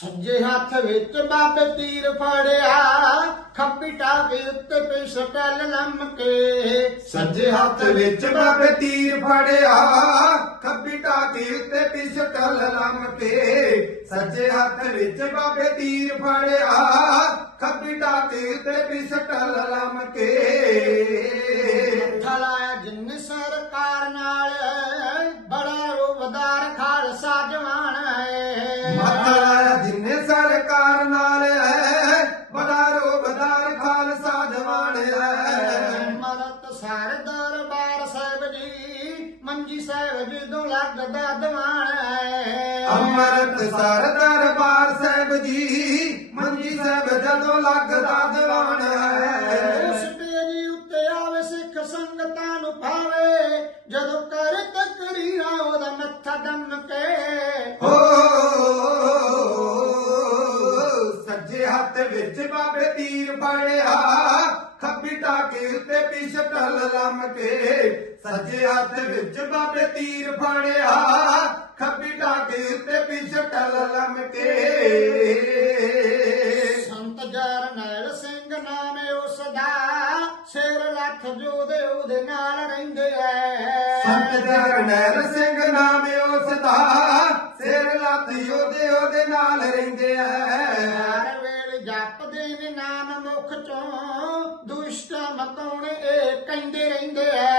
ਸੱਜੇ ਹੱਥ ਵਿੱਚ ਬਾਬੇ ਤੀਰ ਫੜਿਆ ਖੱਬੀ ਟਾਕੇ ਉੱਤੇ ਪਿਸਟਲ ਲੰਮਕੇ ਸੱਜੇ ਹੱਥ ਵਿੱਚ ਬਾਬੇ ਤੀਰ ਫੜਿਆ ਖੱਬੀ ਟਾਕੀ ਉੱਤੇ ਪਿਸਟਲ ਲੰਮ ਕੇ। ਸੱਜੇ ਹੱਥ ਵਿੱਚ ਬਾਬੇ ਤੀਰ ਫੜਿਆ ਖੱਬੀ ਟਾਕੀ ਉੱਤੇ ਪਿਸਟਲ ਲੰਮ ਕੇ। ਜੀ ਮੰਜੀ ਸਾਹਿਬ ਜਦੋਂ ਲੱਗਦਾ ਦੀਵਾਨ ਅੰਮ੍ਰਿਤ ਸਰ ਦਰਬਾਰ ਸਾਹਿਬ ਜੀ ਮੰਜੀ ਸਾਹਿਬ ਜਦੋਂ ਲੱਗਦਾ ਦੀਵਾਨ ਉਸ ਹੈ ਤੇਰੀ ਉੱਤੇ ਆਵੇ ਸਿੱਖ ਸੰਗਤਾਂ ਨੂੰ ਭਾਵੇ ਜਦੋਂ ਕਰ ਤਕਰੀਰਾ ਉਹਦਾ ਮੱਥਾ ਡੰਮ ਕੇ। ਹੋ ਸੱਜੇ ਹੱਥ ਵਿੱਚ ਬਾਬੇ ਤੀਰ ਫੜਿਆ ਖੱਬੀ ਟਾਕੇ ਉੱਤੇ ਪਿਸਟਲ ਲੰਮ ਕੇ। ਸੱਜੇ ਹੱਥ ਵਿੱਚ ਬਾਬੇ ਤੀਰ ਫੜਿਆ ਖੱਬੀ ਟਾਕੇ ਉੱਤੇ ਪਿਸਟਲ ਲੰਮ ਕੇ। ਸੰਤ ਜਰਨੈਲ ਸਿੰਘ ਨਾਮ ਉਸ ਦਾ ਸਿਰ ਲੱਖ ਜੋਦੇ ਉਹਦੇ ਨਾਲ ਰਹਿੰਦੇ ਐ। ਸੰਤ ਜਰਨੈਲ ਸਿੰਘ ਨਾਮ ਉਸ ਦਾ ਸਿਰ ਲੱਤ ਯੋਧੇ ਉਹਦੇ ਨਾਲ ਰਹਿੰਦੇ ਆ ਹਰ ਵੇਲੇ ਜਪਦੇ ਨੇ ਨਾਮ ਮੁਖ ਚੋਂ ਦੁਸ਼ਟ ਮਕਾਉਣੇ ਇਹ ਕਹਿੰਦੇ ਰਹਿੰਦੇ ਐ।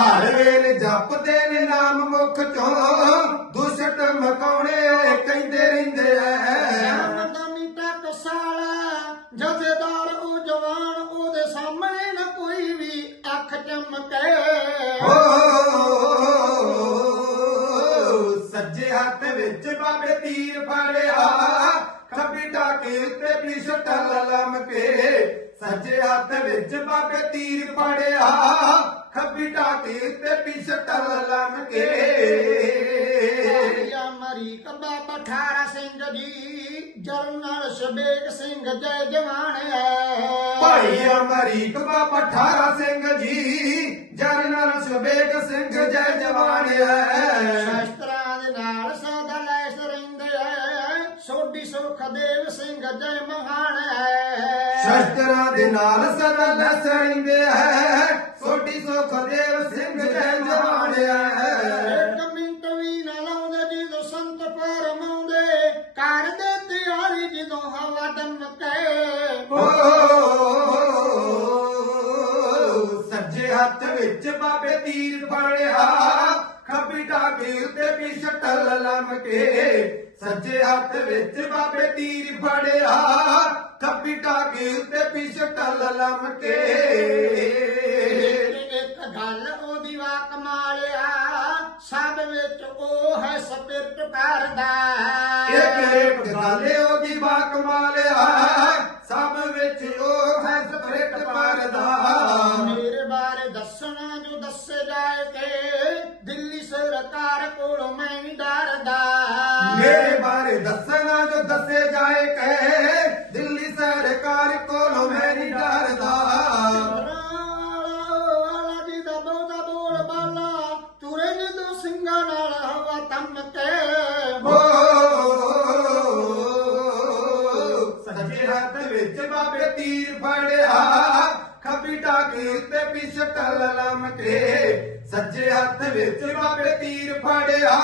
ਹਰ ਵੇਲੇ ਜਪਦੇ ਨੇ ਨਾਮ ਮੁਖ ਚੋਂ। ਦੁਸ਼ਟ ਮਕਾਉਣੇ ਕਹਿੰਦੇ ਰਹਿੰਦੇ ਐ। ਮਦਨੀ ਤੱਕ ਸਾਲਾ ਜਥੇਦਾਰ ਉਹ ਜਵਾਨ ਉਹਦੇ ਸਾਹਮਣੇ ਨਾ ਕੋਈ ਵੀ ਅੱਖ ਚਮਕੇ। ਸੱਜੇ ਹੱਥ ਵਿੱਚ ਬਾਬੇ ਤੀਰ ਫੜਿਆ ਖੱਬੀ ਟਾਕੇ ਉੱਤੇ ਪਿਸਟਲ ਲੰਮ ਕੇ ਸੱਜੇ ਹੱਥ ਵਿੱਚ ਬਾਬੇ ਤੀਰ ਫੜਿਆ ਖੱਬੀ ਟਾਕੇ ਉੱਤੇ ਪਿਸਟਲ ਲੰਮ ਕੇ। ਮਰੀ ਕੱਬਾ ਪਠਾਰਾ ਸਿੰਘ ਜੀ ਜਰਨਲ ਸ਼ਬੇਕ ਸਿੰਘ ਜੈ ਜਵਾਨ ਹੈ। ਭਾਈ ਅਮਰੀਕ ਬਾਬਾ ਠਾਰਾ ਸਿੰਘ ਜੀ ਜਰਨਲ ਸੁਬੇਗ ਸਿੰਘ ਜੈ ਜਵਾਨ ਹੈ। ਸ਼ਸਤਰਾਂ ਦੇ ਨਾਲ ਸਦਾ ਲੈਸ ਰਹਿੰਦੇ ਐ ਸੋਢੀ ਸੁਖਦੇਵ ਸਿੰਘ ਜੈ ਮਹਾਨ ਹੈ। ਸ਼ਸਤਰਾਂ ਦੇ ਨਾਲ ਸਦਾ ਲਸ ਰਹਿੰਦੇ ਹੈ ਹੱਥ ਵਿੱਚ ਬਾਬੇ ਤੀਰ ਫੜਿਆ ਖੱਬੀ ਢਾਬੇ ਉੱਤੇ ਪਿਸਟਲ ਲੰਮ ਕੇ। ਸੱਜੇ ਹੱਥ ਵਿੱਚ ਬਾਬੇ ਤੀਰ ਫੜਿਆ ਖੱਬੀ ਢਾਬੇ ਉੱਤੇ ਪਿਸਟਲ ਲੰਮ ਕੇ। ਇੱਕ ਗੱਲ ਉਹਦੀ ਵਾ ਕਮਾਲਿਆ ਸਭ ਵਿੱਚ ਉਹ ਹੈ ਸਪਿਰਟ ਕਰਦਾ ਇੱਕ ਇੱਕ ਗਾਲੇ ਉਹਦੀ ਬਾ ਕਮਾਲਿਆ ਸਭ ਵਿੱਚ ਉਹ ਹੈ ਸਪਰਿਟ ਸਰਕਾਰ ਕੋਲੋਂ ਮੈਂ ਨਹੀਂ ਡਰਦਾ। ਮੇਰੇ ਬਾਰੇ ਦੱਸਣਾ ਜੋ ਦੱਸੇ ਜਾਏ ਕਹੇ। ਦਿੱਲੀ ਸਰਕਾਰ ਕੋਲੋਂ ਮੈਂ ਨਹੀਂ ਡਰਦਾ। ਬਾਬੇ ਤੀਰ ਫੜਿਆ। ਖੱਬੀ ਟਾਕੇ ਉੱਤੇ ਪਿਸਟਲ ਲੰਮ ਕੇ ਸੱਜੇ ਹੱਥ ਵਿੱਚ ਬਾਬੇ ਤੀਰ ਫੜਿਆ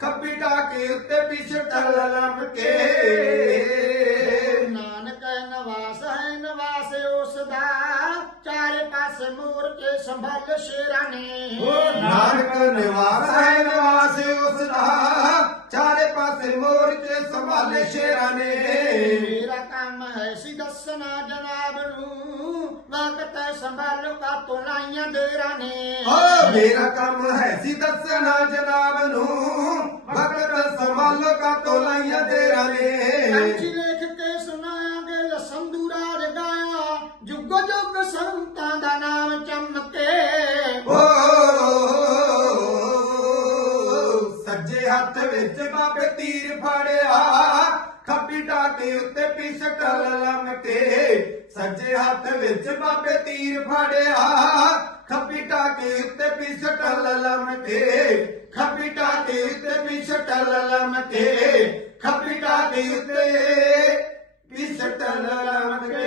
ਖੱਬੀ ਟਾਕੇ ਉੱਤੇ ਪਿਸਟਲ ਲੰਮ ਕੇ। ਨਾਨਕ ਨਵਾਸ ਹੈ ਨਵਾਸ ਉਸ ਦਾ ਚਾਰੇ ਪਾਸੇ ਮੂਰਤੇ ਸੰਭਲ ਸ਼ੇਰਾਂ ਨੇ। ਨਾਨਕ ਨਿਵਾਸ ਹੈ ਨਿਵਾਸ ਉਸ ਦਾ ਚਾਰੇ ਪਾਸੇ ਮੋਰਚੇ ਸੰਭਾਲੇ ਸ਼ੇਰਾਂ ਨੇ। ਮੇਰਾ ਕੰਮ ਹੈ ਸੀ ਦੱਸਣਾ ਜਨਾਬ ਨੂੰ। ਵਕਤ ਸੰਭਾਲੋ ਕਾ ਲਾਈਆਂ ਦੇਰਾਂ ਨੇ। ਓ ਮੇਰਾ ਕੰਮ ਹੈ ਸੀ ਦੱਸਣਾ ਜਨਾਬ ਨੂੰ ਵਕਤ ਸੰਭਾਲੋ ਕਾ ਤੋਲਾਈਆਂ ਤੇਰਾ ਕੰਚੀ ਨੇ ਲਿਖ ਕੇ ਸੁਣਾਇਆਂਗੇ ਲਸੰਦੂ ਰਾਜ ਗਾਇਆ ਜੁਗ ਜੁਗ ਛਾਤੀ ਉੱਤੇ ਪਿਛ ਟਲ ਲਮਕੇ ਸੱਜੇ ਹੱਥ ਵਿੱਚ ਬਾਬੇ ਤੀਰ ਫੜਿਆ ਖੱਬੀ ਟਾਕੀ ਉੱਤੇ ਪਿਛ ਟਲ ਲਮਕੇ ਖੱਬੀ ਟਾਕੀ ਉੱਤੇ ਪਿਛ ਟਲ ਲਮਕੇ ਖੱਬੀ ਟਾਕੀ ਉੱਤੇ ਪਿਛ ਟਲ ਲਮਕੇ